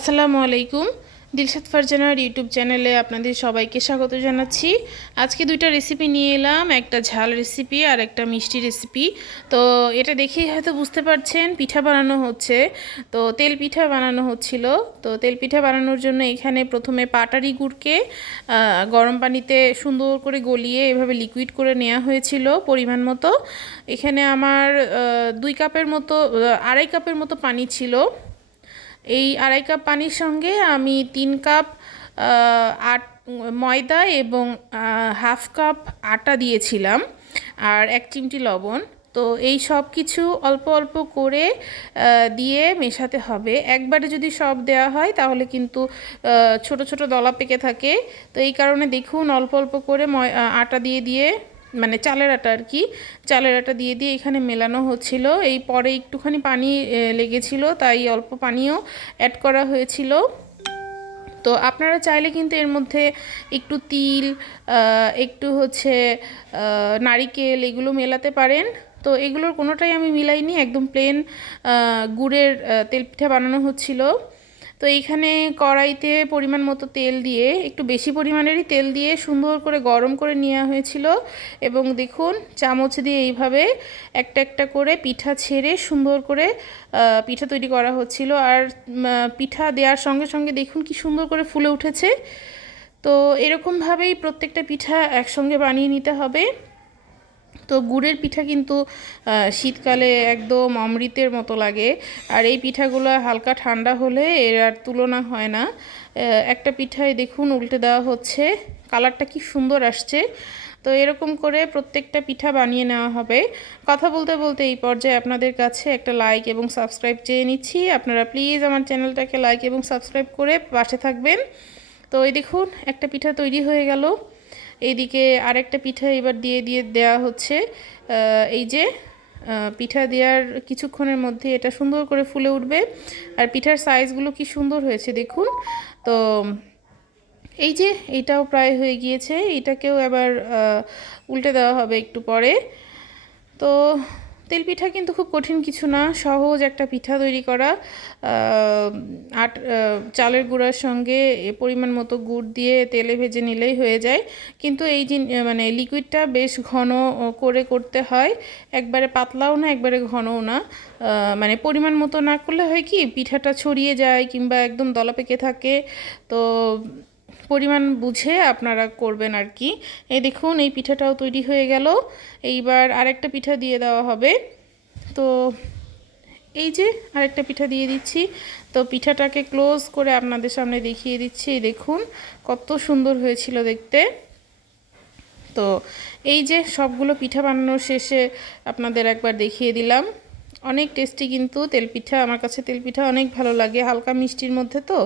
আসসালামু আলাইকুম। দিলশাদ ফারজানার ইউটিউব চ্যানেলে আপনাদের সবাইকে স্বাগত জানাচ্ছি। আজকে দুইটা রেসিপি নিয়ে এলাম, একটা ঝাল রেসিপি আর একটা মিষ্টি রেসিপি তো এটা দেখেই হয়তো বুঝতে পারছেন, পিঠা বানানো হচ্ছে। তো তেল পিঠা বানানো হচ্ছিল। তো তেল পিঠা বানানোর জন্য এখানে প্রথমে পাটারি গুড়কে গরম পানিতে সুন্দর করে গলিয়ে এভাবে লিকুইড করে নেওয়া হয়েছিল পরিমাণ মতো। এখানে আমার দুই কাপের মতো আড়াই কাপের মতো পানি ছিল। এই আড়াই কাপ পানির সঙ্গে আমি তিন কাপ আট, ময়দা এবং হাফ কাপ আটা দিয়েছিলাম আর এক চিমটি লবণ। তো এই সব কিছু অল্প অল্প করে দিয়ে মেশাতে হবে। একবারে যদি সব দেওয়া হয় তাহলে কিন্তু ছোট ছোট দলা পেকে থাকে। তো এই কারণে দেখুন অল্প অল্প করে ময় আটা দিয়ে দিয়ে মানে চালের আটা আর কি। চালের আটা দিয়ে দিয়ে এখানে মেলানো হচ্ছিল। এই পরে একটুখানি পানি লেগেছিল তাই অল্প পানিও অ্যাড করা হয়েছিল। তো আপনারা চাইলে কিন্তু এর মধ্যে একটু তিল একটু হচ্ছে নারিকেল এগুলো মেলাতে পারেন। তো এগুলোর কোনোটাই আমি মিলাইনি একদম প্লেন গুড়ের আহ, তেল পিঠা বানানো হচ্ছিল। তো এইখানে কড়াইতে পরিমাণ মতো তেল দিয়ে, একটু বেশি পরিমাণেরই তেল দিয়ে সুন্দর করে গরম করে নেওয়া হয়েছিল। এবং দেখুন, চামচ দিয়ে এইভাবে একটা একটা করে পিঠা ছেড়ে সুন্দর করে পিঠা তৈরি করা হচ্ছিল। আর পিঠা দেওয়ার সঙ্গে সঙ্গে দেখুন কি সুন্দর করে ফুলে উঠেছে। তো এরকমভাবেই প্রত্যেকটা পিঠা একসঙ্গে বানিয়ে নিতে হবে। তো গুড়ের পিঠা কিন্তু শীতকালে একদম অমৃতের মতো লাগে। আর এই পিঠাগুলো হালকা ঠান্ডা হলে এর আর তুলনা হয় না। একটা পিঠায় দেখুন উল্টে দেওয়া হচ্ছে, কালারটা কি সুন্দর আসছে। তো এরকম করে প্রত্যেকটা পিঠা বানিয়ে নেওয়া হবে। কথা বলতে বলতে এই পর্যায়ে আপনাদের কাছে একটা লাইক এবং সাবস্ক্রাইব চেয়ে নিচ্ছি। আপনারা প্লিজ আমার চ্যানেলটাকে লাইক এবং সাবস্ক্রাইব করে পাশে থাকবেন। তো এই দেখুন, একটা পিঠা তৈরি হয়ে গেল। এইদিকে আরেকটা পিঠা এবার দিয়ে দিয়ে দেওয়া হচ্ছে। এই যে পিঠা দেওয়ার কিছুক্ষণের মধ্যে এটা সুন্দর করে ফুলে উঠবে। আর পিঠার সাইজগুলো কি সুন্দর হয়েছে দেখুন। তো, এই যে, এটাও প্রায় হয়ে গিয়েছে। এটাকেও আবার উল্টে দেওয়া হবে একটু পরে। তো তেল পিঠা কিন্তু খুব কঠিন কিছু না, সহজ একটা পিঠা তৈরি করা। আট চালের গুঁড়ার সঙ্গে পরিমাণ মতো গুড় দিয়ে তেলে ভেজে নিলেই হয়ে যায়। কিন্তু এই মানে লিকুইডটা বেশ ঘন করে করতে হয়, একবারে পাতলাও না, একবারে ঘনও না। মানে পরিমাণ মতো না করলে হয় কি, পিঠাটা ছড়িয়ে যায় কিংবা একদম দলা পেকে থাকে। তো পরিমাণ বুঝে আপনারা করবেন আর কি। এই দেখুন, এই পিঠাটাও তৈরি হয়ে গেল। এইবার আরেকটা পিঠা দিয়ে দেওয়া হবে। তো এই যে আরেকটা পিঠা দিয়ে দিচ্ছি। তো পিঠাটাকে ক্লোজ করে আপনাদের সামনে দেখিয়ে দিচ্ছি। দেখুন, কত সুন্দর হয়েছিল দেখতে। তো এই যে সবগুলো পিঠা বানানোর শেষে আপনাদের একবার দেখিয়ে দিলাম। অনেক টেস্টি কিন্তু তেলপিঠা। আমার কাছে তেলপিঠা অনেক ভালো লাগে। হালকা মিষ্টির মধ্যে তো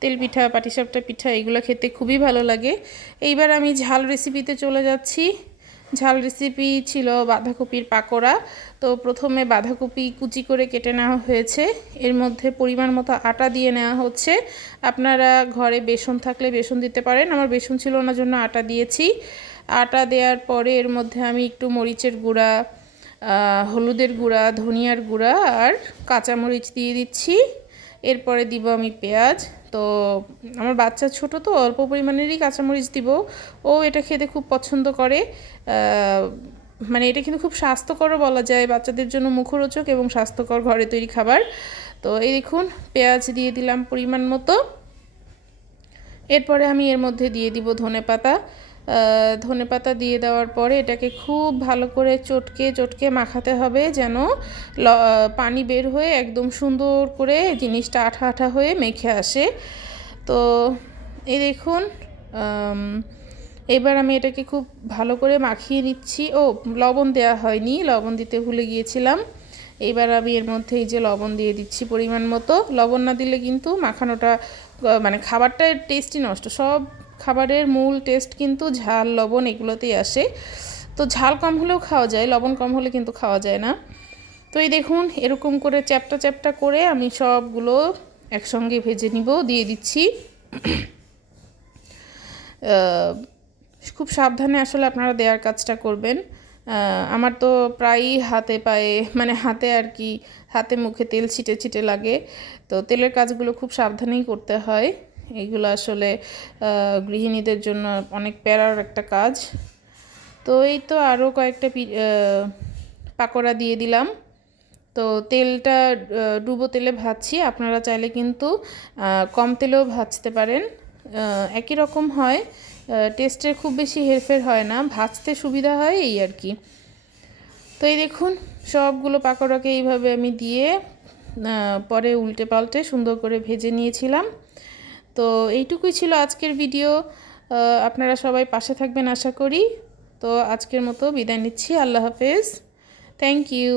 তেলপিঠা, পাটিসাপটা পিঠা এগুলো খেতে খুবই ভালো লাগে। এইবার আমি ঝাল রেসিপিতে চলে যাচ্ছি। ঝাল রেসিপি ছিল বাঁধাকপির পাকোড়া। তো প্রথমে বাঁধাকপি কুচি করে কেটে নেওয়া হয়েছে। এর মধ্যে পরিমাণ মতো আটা দিয়ে নেওয়া হচ্ছে। আপনারা ঘরে বেসন থাকলে বেসন দিতে পারেন। আমার বেসন ছিল না জন্য আটা দিয়েছি। আটা দেওয়ার পরে এর মধ্যে আমি একটু মরিচের গুঁড়া হলুদের গুঁড়া, ধনিয়ার গুঁড়া আর কাঁচামরিচ দিয়ে দিচ্ছি। এরপরে দিব আমি পেঁয়াজ। তো আমার বাচ্চা ছোট তো, অল্প পরিমাণেরই কাঁচামরিচ দিব। ও এটা খেতে খুব পছন্দ করে। মানে এটা কিন্তু খুব স্বাস্থ্যকরও বলা যায়। বাচ্চাদের জন্য মুখরোচক এবং স্বাস্থ্যকর ঘরে তৈরি খাবার। তো এই দেখুন, পেঁয়াজ দিয়ে দিলাম পরিমাণ মতো। এরপরে আমি এর মধ্যে দিয়ে দিব ধনে পাতা ধনে পাতা দিয়ে দেওয়ার পরে এটাকে খুব ভালো করে চটকে চটকে মাখাতে হবে যেন পানি বের হয়ে একদম সুন্দর করে জিনিসটা আঠা আঠা হয়ে মেখে আসে। তো এই দেখুন এবার আমি এটাকে খুব ভালো করে মাখিয়ে নিচ্ছি। ও, লবণ দেওয়া হয়নি, লবণ দিতে ভুলে গিয়েছিলাম। এইবার আমি এর মধ্যে এই যে লবণ দিয়ে দিচ্ছি পরিমাণ মতো। লবণ না দিলে কিন্তু মাখানোটা মানে খাবারটার টেস্টই নষ্ট। সব খাবারের মূল টেস্ট কিন্তু ঝাল, লবণ এগুলোতেই আসে। তো ঝাল কম হলেও খাওয়া যায়, লবণ কম হলে কিন্তু খাওয়া যায় না। তো এই দেখুন, এরকম করে চ্যাপটা চ্যাপটা করে আমি সবগুলো একসঙ্গে ভেজে নিব, দিয়ে দিচ্ছি। খুব সাবধানে আসলে আপনারা দেওয়ার কাজটা করবেন। আমার তো প্রায়ই হাতে পায়ে মানে হাতে আর কি, হাতে মুখে তেল ছিটে ছিটে লাগে। তো তেলের কাজগুলো খুব সাবধানেই করতে হয়। এগুলো আসলে গৃহিণীদের জন্য অনেক প্যারার একটা কাজ। তো এই তো আরও কয়েকটা পাকোড়া দিয়ে দিলাম। তো তেলটা ডুবো তেলে ভাজছি। আপনারা চাইলে কিন্তু কম তেলেও ভাজতে পারেন। একই রকম হয়। টেস্টের খুব বেশি হেরফের হয় না। ভাজতে সুবিধা হয় এই আর কি। তো এই দেখুন, সবগুলো পাকোড়াকে এইভাবে আমি দিয়ে পরে উল্টে পাল্টে সুন্দর করে ভেজে নিয়েছিলাম। তো এইটুকুই ছিল আজকের ভিডিও। আপনারা সবাই পাশে থাকবেন আশা করি। তো আজকের মতো বিদায় নিচ্ছি। আল্লাহ হাফেজ। Thank you